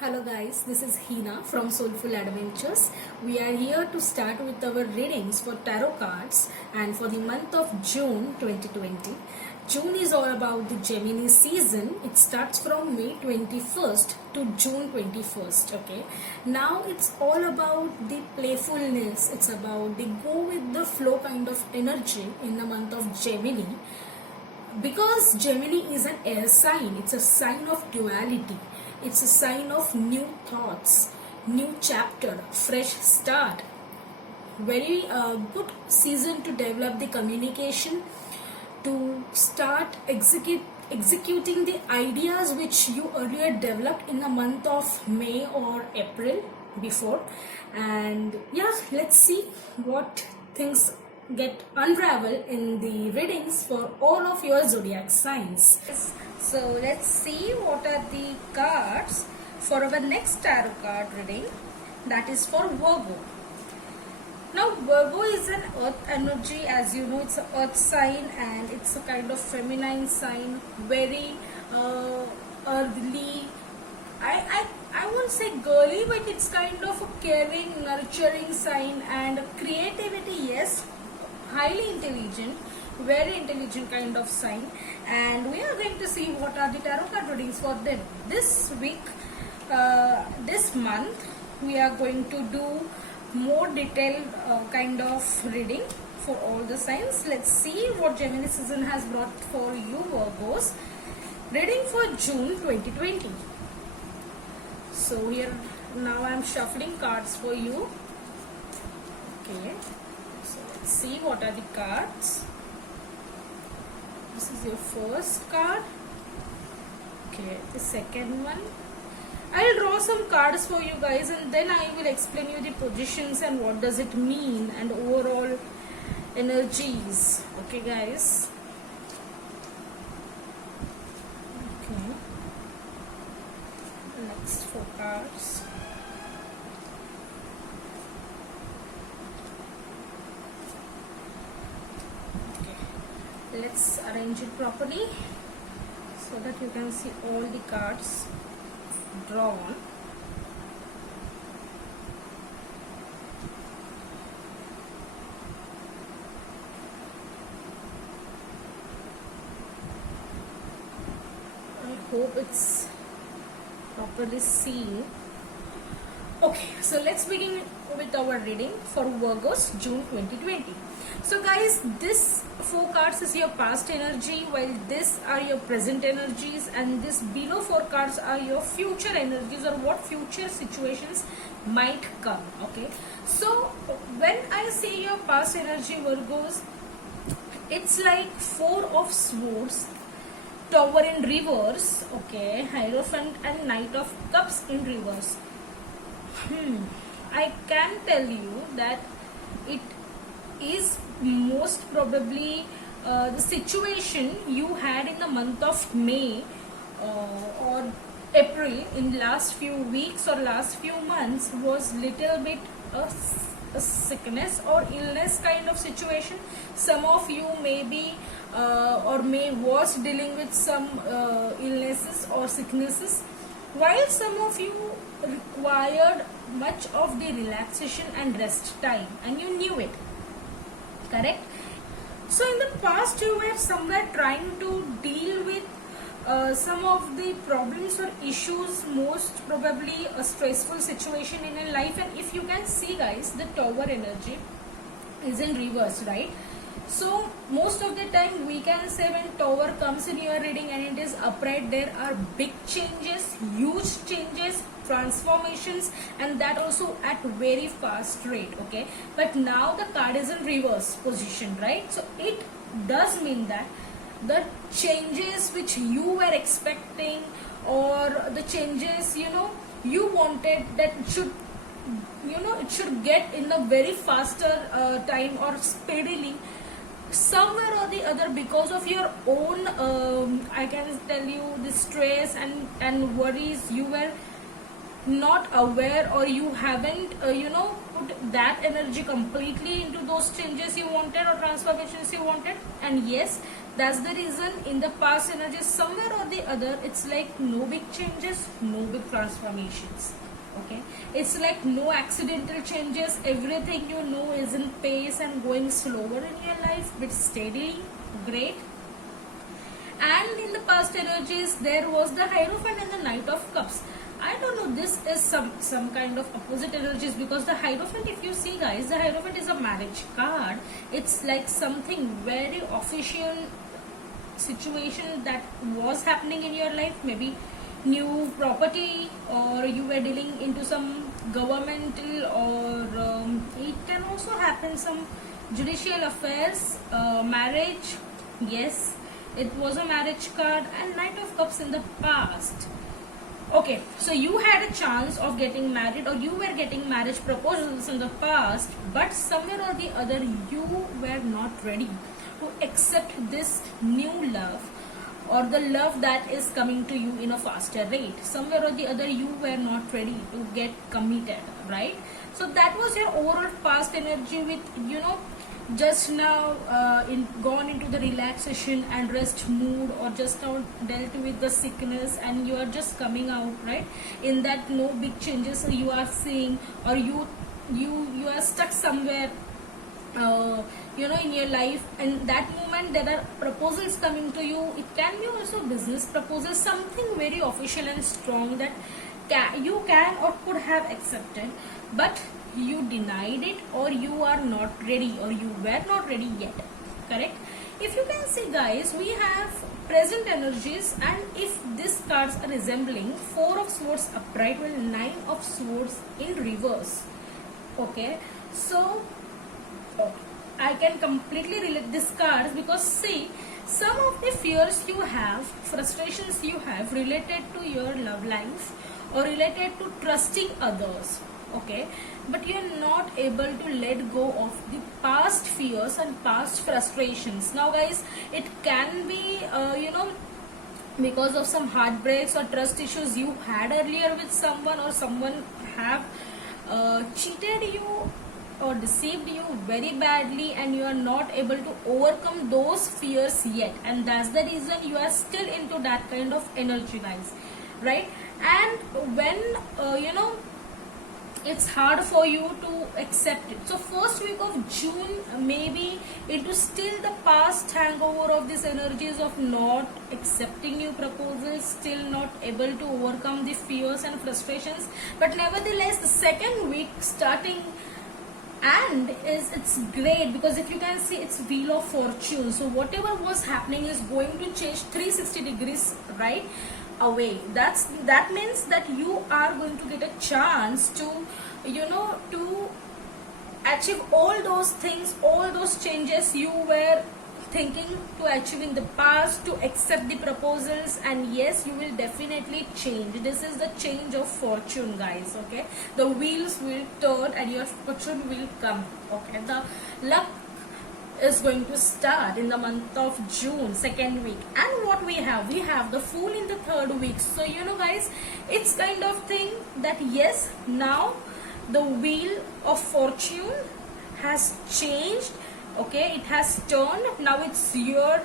Hello guys, this is Hina from Soulful Adventures. We are here to start with our readings for tarot cards and for the month of June 2020. June is all about the Gemini season. It starts from May 21st to June 21st. Okay. Now it's all about the playfulness. It's about the go with the flow kind of energy in the month of Gemini. Because Gemini is an air sign, it's a sign of duality. It's a sign of new thoughts, new chapter, fresh start. Very good season to develop the communication, to start executing the ideas which you earlier developed in the month of May or April before. And yeah, let's see what things get unravel in the readings for all of your zodiac signs. So let's see what are the cards for our next tarot card reading, that is for Virgo. Now Virgo is an earth energy, as you know. It's an earth sign and it's a kind of feminine sign, very earthly. I won't say girly, but it's kind of a caring, nurturing sign, and creativity, yes, highly intelligent, very intelligent kind of sign. And we are going to see what are the tarot card readings for them this week. This month we are going to do more detailed kind of reading for all the signs. Let's see what Gemini season has brought for you Virgos. Reading for June 2020. So here now I am shuffling cards for you. Okay, so let's see what are the cards. This is your first card. Okay, the second one. I'll draw some cards for you guys and then I will explain you the positions and what does it mean and overall energies. Okay guys. Okay. Next four cards. Let's arrange it properly so that you can see all the cards drawn. I hope it's properly seen. Okay, so let's begin with our reading for Virgos June 2020. So guys, this four cards is your past energy, while this are your present energies, and this below four cards are your future energies, or what future situations might come. Okay, so when I say your past energy Virgos, it's like Four of Swords, Tower in reverse, okay, Hierophant and Knight of Cups in reverse. I can tell you that it is most probably the situation you had in the month of May or April in last few weeks or last few months was little bit a sickness or illness kind of situation. Some of you may be or may was dealing with some illnesses or sicknesses, while some of you required much of the relaxation and rest time and you knew it. Correct? So in the past you were somewhere trying to deal with some of the problems or issues, most probably a stressful situation in your life. And if you can see guys, the Tower energy is in reverse, right? So most of the time we can say when Tower comes in your reading and it is upright, there are big changes, huge changes, transformations, and that also at very fast rate. Okay, but now the card is in reverse position, right? So it does mean that the changes which you were expecting, or the changes you wanted, that should it should get in a very faster time or speedily, somewhere or the other, because of your own I can tell you the stress and worries, you were not aware, or you haven't put that energy completely into those changes you wanted or transformations you wanted. And yes, that's the reason in the past energies, somewhere or the other, it's like no big changes, no big transformations. Okay, it's like no accidental changes. Everything is in pace and going slower in your life, but steadily. Great. And in the past energies, there was the Hierophant and the Knight of Cups. I don't know, this is some kind of opposite energies, because the Hierophant, if you see guys, the Hierophant is a marriage card. It's like something very official situation that was happening in your life, maybe new property, or you were dealing into some governmental, or it can also happen some judicial affairs, marriage. Yes, it was a marriage card. And Knight of Cups in the past. Okay, so you had a chance of getting married, or you were getting marriage proposals in the past, but somewhere or the other you were not ready to accept this new love, or the love that is coming to you in a faster rate. Somewhere or the other you were not ready to get committed, right? So that was your overall past energy, with just now gone into the relaxation and rest mood, or just now dealt with the sickness, and you are just coming out, right, in that no big changes you are seeing, or you are stuck somewhere in your life. And that moment there are proposals coming to you. It can be also business proposals, something very official and strong that you can or could have accepted, but you denied it, or you are not ready, or you were not ready yet. Correct? If you can see guys, we have present energies, and if these cards are resembling Four of Swords upright, well, Nine of Swords in reverse. Okay, so I can completely relate these cards, because see, some of the fears you have, frustrations you have related to your love life, or related to trusting others. Okay, but you are not able to let go of the past fears and past frustrations. Now guys, it can be because of some heartbreaks or trust issues you had earlier with someone, or someone have cheated you or deceived you very badly, and you are not able to overcome those fears yet, and that's the reason you are still into that kind of energy guys, right? And when it's hard for you to accept it, so first week of June maybe into still the past hangover of these energies of not accepting new proposals, still not able to overcome the fears and frustrations. But nevertheless, the second week starting, and it's great, because if you can see, it's Wheel of Fortune. So whatever was happening is going to change 360 degrees right away. That means that you are going to get a chance to to achieve all those things, all those changes you were thinking to achieve in the past, to accept the proposals. And yes, you will definitely change. This is the change of fortune guys. Okay, the wheels will turn and your fortune will come. Okay, the luck is going to start in the month of June, second week. And what we have the Fool in the third week. So guys, it's kind of thing that yes, now the wheel of fortune has changed. Okay, it has turned. Now it's your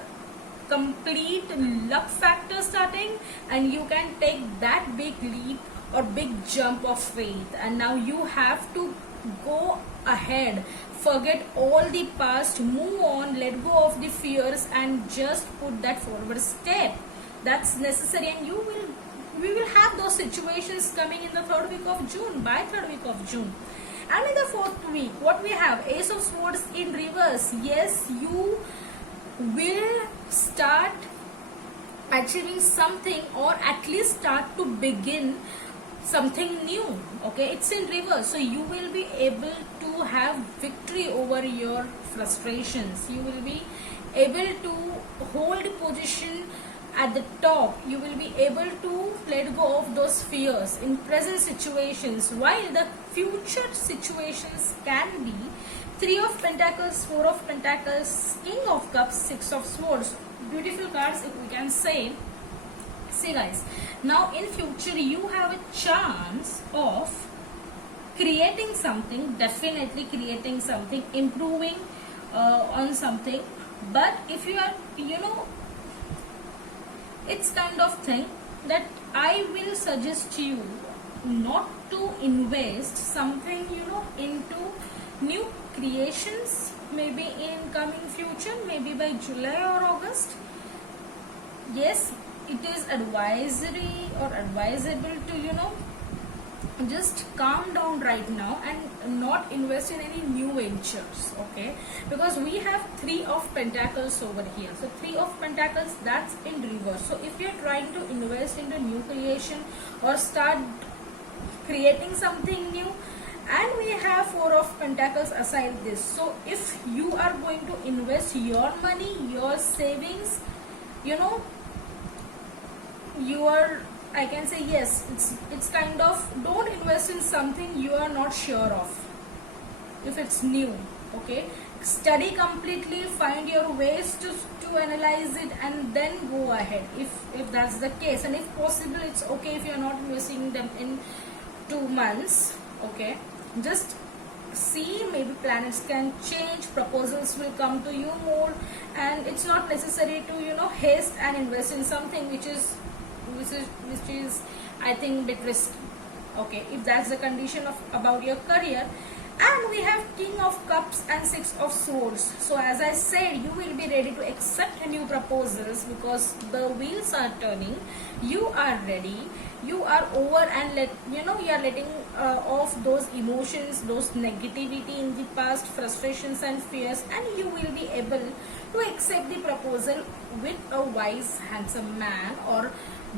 complete luck factor starting, and you can take that big leap or big jump of faith. And now you have to go ahead, forget all the past, move on, let go of the fears, and just put that forward step. That's necessary, and we will have those situations coming in the third week of June, by third week of June. And in the fourth week, what we have? Ace of Swords in reverse. Yes, you will start achieving something, or at least start to begin something new. Okay, it's in reverse. So you will be able to have victory over your frustrations. You will be able to hold position at the top. You will be able to let go of those fears in present situations, while the future situations can be Three of Pentacles, Four of Pentacles, King of Cups, Six of Swords. Beautiful cards, if we can say. See guys, now in future you have a chance of creating something, definitely creating something, improving on something. But if you are, it's kind of thing that I will suggest you not to invest something, into new creations, maybe in coming future, maybe by July or August. Yes, it is advisory or advisable to, just calm down right now and not invest in any new ventures, okay? Because we have three of pentacles over here. So three of pentacles, that's in reverse. So if you're trying to invest into new creation or start creating something new, and we have four of pentacles aside this, so if you are going to invest your money, your savings, your, I can say, yes, it's kind of, don't invest in something you are not sure of. If it's new, okay, study completely, find your ways to analyze it, and then go ahead if that's the case. And if possible, it's okay if you're not investing them in 2 months, okay? Just see, maybe planets can change, proposals will come to you more, and it's not necessary to haste and invest in something which is I think bit risky, okay, if that's the condition of about your career. And we have King of Cups and Six of Swords. So as I said, you will be ready to accept new proposals because the wheels are turning. You are ready. You are over, and you are letting off those emotions, those negativity in the past, frustrations and fears, and you will be able to accept the proposal with a wise, handsome man or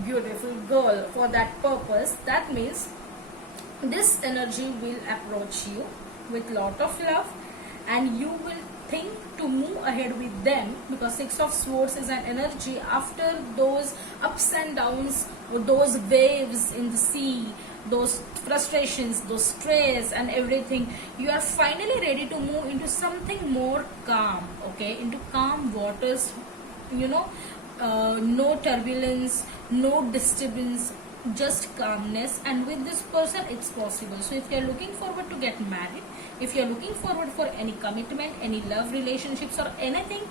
beautiful girl. For that purpose, that means this energy will approach you with lot of love, and you will think to move ahead with them, because Six of Swords is an energy after those ups and downs, or those waves in the sea, those frustrations, those stress and everything. You are finally ready to move into something more calm, okay, into calm waters, no turbulence, no disturbance, just calmness. And with this person it's possible. So if you are looking forward to get married, if you are looking forward for any commitment, any love relationships or anything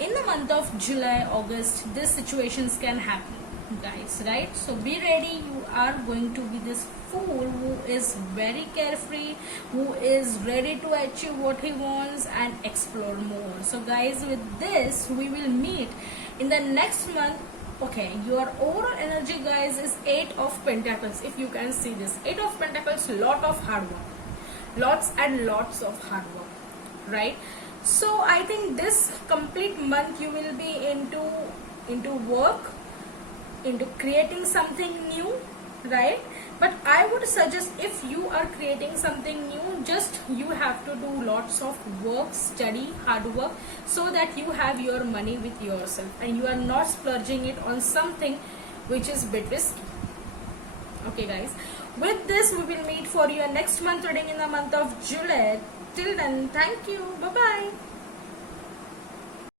in the month of July, August, these situations can happen, guys, right? So be ready. You are going to be this fool who is very carefree, who is ready to achieve what he wants and explore more. So guys, with this we will meet in the next month. Okay, your overall energy, guys, is 8 of Pentacles. If you can see this 8 of Pentacles, lot of hard work, lots and lots of hard work, right? So I think this complete month you will be into work, into creating something new, right? But I would suggest, if you are creating something new, just you have to do lots of work, study, hard work, so that you have your money with yourself and you are not splurging it on something which is bit risky. Okay guys, with this we will meet for your next month reading in the month of July. Till then, thank you. Bye bye.